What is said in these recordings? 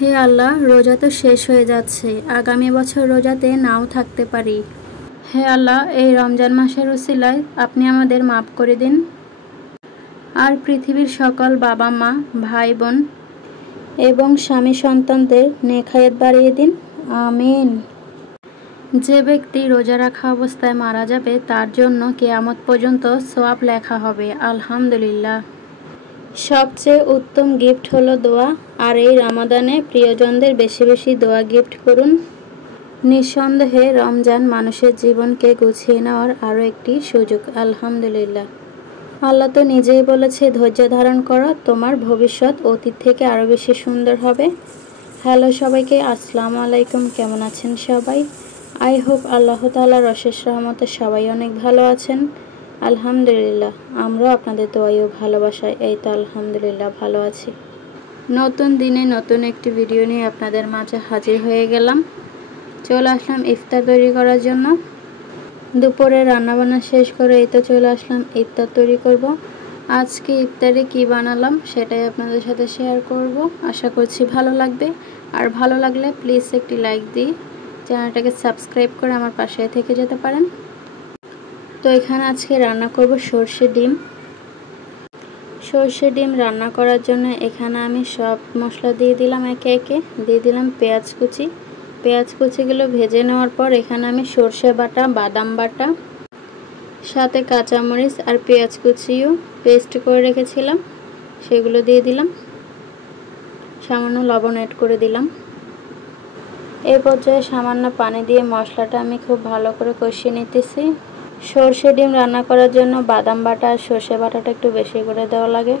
হে আল্লাহ, রোজা তো শেষ হয়ে যাচ্ছে, আগামী বছর রোজাতে নাও থাকতে পারি। হে আল্লাহ, এই রমজান মাসের উসিলায় আপনি আমাদের মাফ করে দিন, আর পৃথিবীর সকল বাবা মা, ভাই বোন এবং স্বামী সন্তানদের নেক হায়াত বাড়িয়ে দিন, আমিন। যে ব্যক্তি রোজা রাখা অবস্থায় মারা যাবে তার জন্য কিয়ামত পর্যন্ত সওয়াব লেখা হবে, আলহামদুলিল্লাহ। সবচেয়ে উত্তম গিফট হলো দোয়া, আর এই রমাদানে প্রিয়জনদের বেশি বেশি দোয়া গিফট করুন। নিঃসন্দেহে রমজান মানুষের জীবনকে গুছিয়ে নেওয়ার আরও একটি সুযোগ, আলহামদুলিল্লাহ। আল্লাহ তো নিজেই বলেছে, ধৈর্য ধারণ করো, তোমার ভবিষ্যৎ অতীত থেকে আরও বেশি সুন্দর হবে। হ্যালো সবাইকে, আসসালামু আলাইকুম। কেমন আছেন সবাই? আই হোপ আল্লাহ তাআলার অশেষ রহমতে সবাই অনেক ভালো আছেন, আলহামদুলিল্লাহ। আমরাও আপনাদের দোয়াই ও ভালোবাসায় এই তো আলহামদুলিল্লাহ ভালো আছি। নতুন দিনে নতুন একটি ভিডিও নিয়ে আপনাদের মাঝে হাজির হয়ে গেলাম। চলে আসলাম ইফতার তৈরি করার জন্য। দুপুরে রান্নাবান্না শেষ করে এই তো চলে আসলাম ইফতার তৈরি করব। আজকে ইফতারে কি বানালাম সেটাই আপনাদের সাথে শেয়ার করব। আশা করছি ভালো লাগবে, আর ভালো লাগলে প্লিজ একটি লাইক দিয়ে চ্যানেলটাকে সাবস্ক্রাইব করে আমার পাশে থেকে যেতে পারেন। তো এখানে আজকে রান্না করব সরষে ডিম। সরষে ডিম রান্না করার জন্য এখানে আমি সব মশলা দিয়ে দিলাম, একে একে দিয়ে দিলাম পেঁয়াজ কুচি। পেঁয়াজ কুচিগুলো ভেজে নেওয়ার পর এখানে আমি সরষে বাটা, বাদাম বাটা, সাথে কাঁচামরিচ আর পেঁয়াজ কুচিও পেস্ট করে রেখেছিলাম, সেগুলো দিয়ে দিলাম। সামান্য লবণ অ্যাড করে দিলাম। এই পর্যায়ে সামান্য পানি দিয়ে মশলাটা আমি খুব ভালো করে কষিয়ে নিতেছি। সরষে ডিম রান্না করার জন্য বাদাম বাটা আর সরষে বাটাটা একটু বেশি করে দেওয়া লাগে।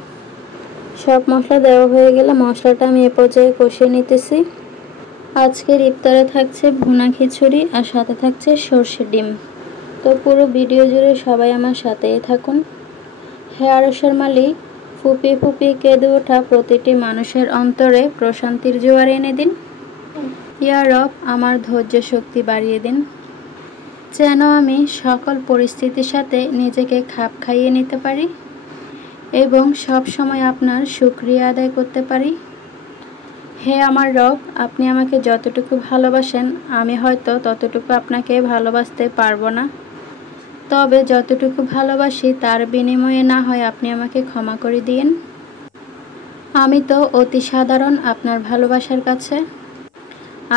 সব মশলা দেওয়া হয়ে গেলে মশলাটা আমি এ পর্যায়ে কষিয়ে নিতেছি। আজকের ইফতারে থাকছে ভুনা খিচুড়ি আর সাথে থাকছে সরষে ডিম। তো পুরো ভিডিও জুড়ে সবাই আমার সাথেই থাকুন। হে আরশের মালিক, ফুপিয়ে ফুপিয়ে কেঁদে ওঠা প্রতিটি মানুষের অন্তরে প্রশান্তির জোয়ার এনে দিন। ইয়া রব, আমার ধৈর্য শক্তি বাড়িয়ে দিন, যেন আমি সকল পরিস্থিতির সাথে নিজেকে খাপ খাইয়ে নিতে পারি এবং সব সময় আপনার শুকরিয়া আদায় করতে পারি। হে আমার রব, আপনি আমাকে যতটুকু ভালোবাসেন আমি হয়তো ততটুকু আপনাকে ভালোবাসতে পারবো না, তবে যতটুকু ভালোবাসি তার বিনিময়ে না হয় আপনি আমাকে ক্ষমা করে দিয়েন। আমি তো অতি সাধারণ আপনার ভালোবাসার কাছে,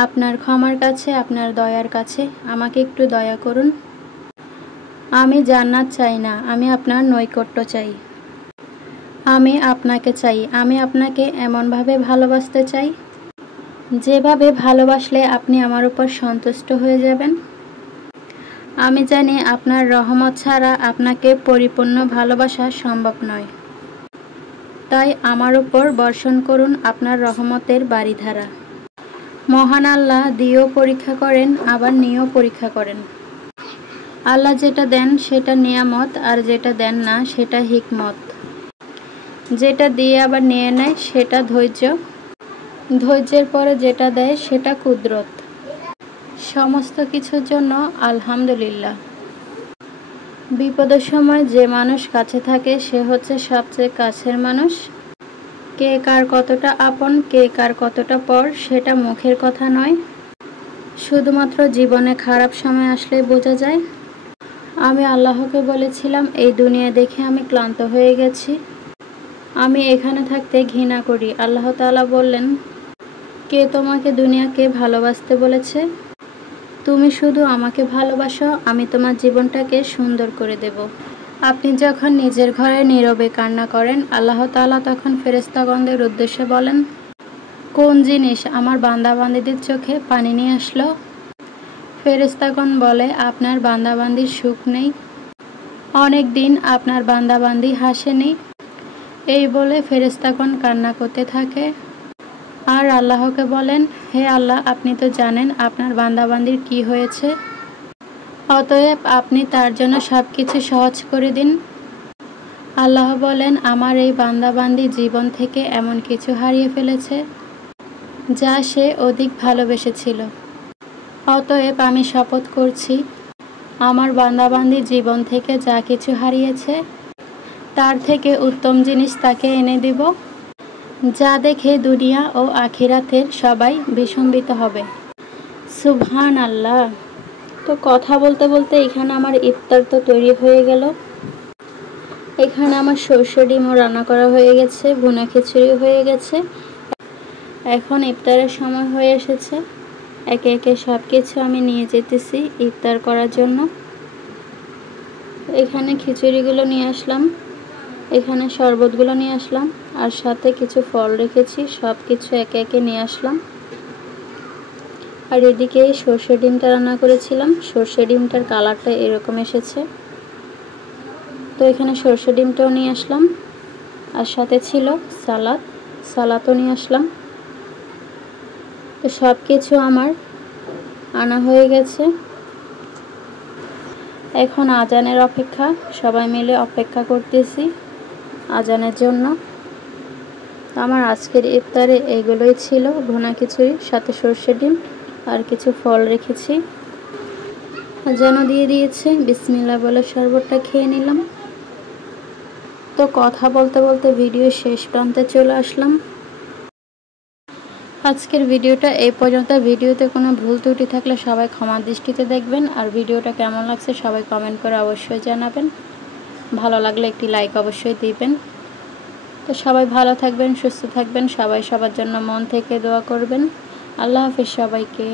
আপনার ক্ষমার কাছে, আপনার দয়ার কাছে আমাকে একটু দয়া করুন। আমি জান্নাত চাই না, আমি আপনার নৈকট্য চাই। আমি আপনাকে চাই, আমি আপনাকে এমনভাবে ভালোবাসতে চাই যেভাবে ভালোবাসলে আপনি আমার উপর সন্তুষ্ট হয়ে যাবেন। আমি জানি আপনার রহমত ছাড়া আপনাকে পরিপূর্ণ ভালোবাসা সম্ভব নয়, তাই আমার উপর বর্ষণ করুন আপনার রহমতের বারিধারা। মহান আল্লাহ দিয়েও পরীক্ষা করেন, আবার নিয়েও পরীক্ষা করেন। আল্লাহ যেটা দেন সেটা নিয়ামত, আর যেটা দেন না সেটা হিকমত। যেটা দিয়ে আবার নিয়ে নেয় সেটা ধৈর্য, ধৈর্যের পরে যেটা দেয় সেটা কুদরত। সমস্ত কিছুর জন্য আলহামদুলিল্লাহ। বিপদের সময় যে মানুষ কাছে থাকে সে হচ্ছে সবচেয়ে কাছের মানুষ। কে কার কতটা আপন, কে কার কতটা পর সেটা মুখের কথা নয়, শুধুমাত্র জীবনে খারাপ সময় আসলেই বোঝা যায়। আমি আল্লাহকে বলেছিলাম, এই দুনিয়া দেখে আমি ক্লান্ত হয়ে গেছি, আমি এখানে থাকতে ঘৃণা করি। আল্লাহ তাআলা বললেন, কে তোমাকে দুনিয়াকে ভালোবাসতে বলেছে? তুমি শুধু আমাকে ভালোবাসো, আমি তোমার জীবনটাকে সুন্দর করে দেব। আপনি যখন নিজের ঘরে নীরবে কান্না করেন, আল্লাহ তাআলা তখন ফেরেশতাগণদের উদ্দেশ্যে বলেন, কোন জিনিস আমার বান্দাবান্দীদের চোখে পানি নিয়ে আসলো? ফেরেশতাগণ বলে, আপনার বান্দাবান্দির সুখ নেই, অনেক দিন আপনার বান্দাবান্দি হাসেনি। এই বলে ফেরেশতাগণ কান্না করতে থাকে আর আল্লাহকে বলেন, হে আল্লাহ, আপনি তো জানেন আপনার বান্দাবান্দির কি হয়েছে, অতএব আপনি তার জন্য সব কিছু সহজ করে দিন। আল্লাহ বলেন, আমার এই বান্দাবান্দি জীবন থেকে এমন কিছু হারিয়ে ফেলেছে যা সে অধিক ভালোবেসেছিল, অতএব আমি শপথ করছি আমার বান্দাবান্দি জীবন থেকে যা কিছু হারিয়েছে তার থেকে উত্তম জিনিস তাকে এনে দিব। যা দেখে দুনিয়া ও আখিরাতের সবাই বিস্মিত হবে। সুবহান আল্লাহ। তো কথা বলতে বলতে এখানে আমার ইফতার তো তৈরি হয়ে গেল। এখানে আমার সরষে ডিমও রান্না করা হয়ে গেছে, ভুনা খিচুড়ি হয়ে গেছে। এখন ইফতারের সময় হয়ে এসেছে। একে একে সব কিছু আমি নিয়ে যেতেছি ইফতার করার জন্য। এখানে খিচুড়িগুলো নিয়ে আসলাম, এখানে শরবতগুলো নিয়ে আসলাম, আর সাথে কিছু ফল রেখেছি। সব কিছু একে একে নিয়ে আসলাম। আর এদিকে সরষে ডিমটা রান্না করেছিলাম, সরষে ডিমটার কালারটা এরকম এসেছে। তো এখানে সরষে ডিমটাও নিয়ে আসলাম, আর সাথে ছিল সালাদও নিয়ে আসলাম। তো সব কিছু আমার আনা হয়ে গেছে। এখন আজানের অপেক্ষা, সবাই মিলে অপেক্ষা করতেছি আজানের জন্য। আমার আজকের ইফতারে এইগুলোই ছিল, ভুনা খিচুড়ি, সাথে সরষে ডিম আর কিছু ফল রেখেছি। আজানও দিয়ে দিয়েছে, বিসমিল্লাহ বলে শরবতটা খেয়ে নিলাম। তো কথা বলতে বলতে ভিডিও শেষ প্রান্তে চলে আসলাম। আজকের ভিডিওটা এই পর্যন্ত। ভিডিওতে কোনো ভুল ত্রুটি থাকলে সবাই ক্ষমা দৃষ্টিতে দেখবেন। আর ভিডিওটা কেমন লাগছে সবাই কমেন্ট করে অবশ্যই জানাবেন। ভালো লাগলে একটি লাইক অবশ্যই দিবেন। তো সবাই ভালো থাকবেন, সুস্থ থাকবেন, সবাই সবার জন্য মন থেকে দোয়া করবেন। আল্লাহ হাফেজ সবাইকে।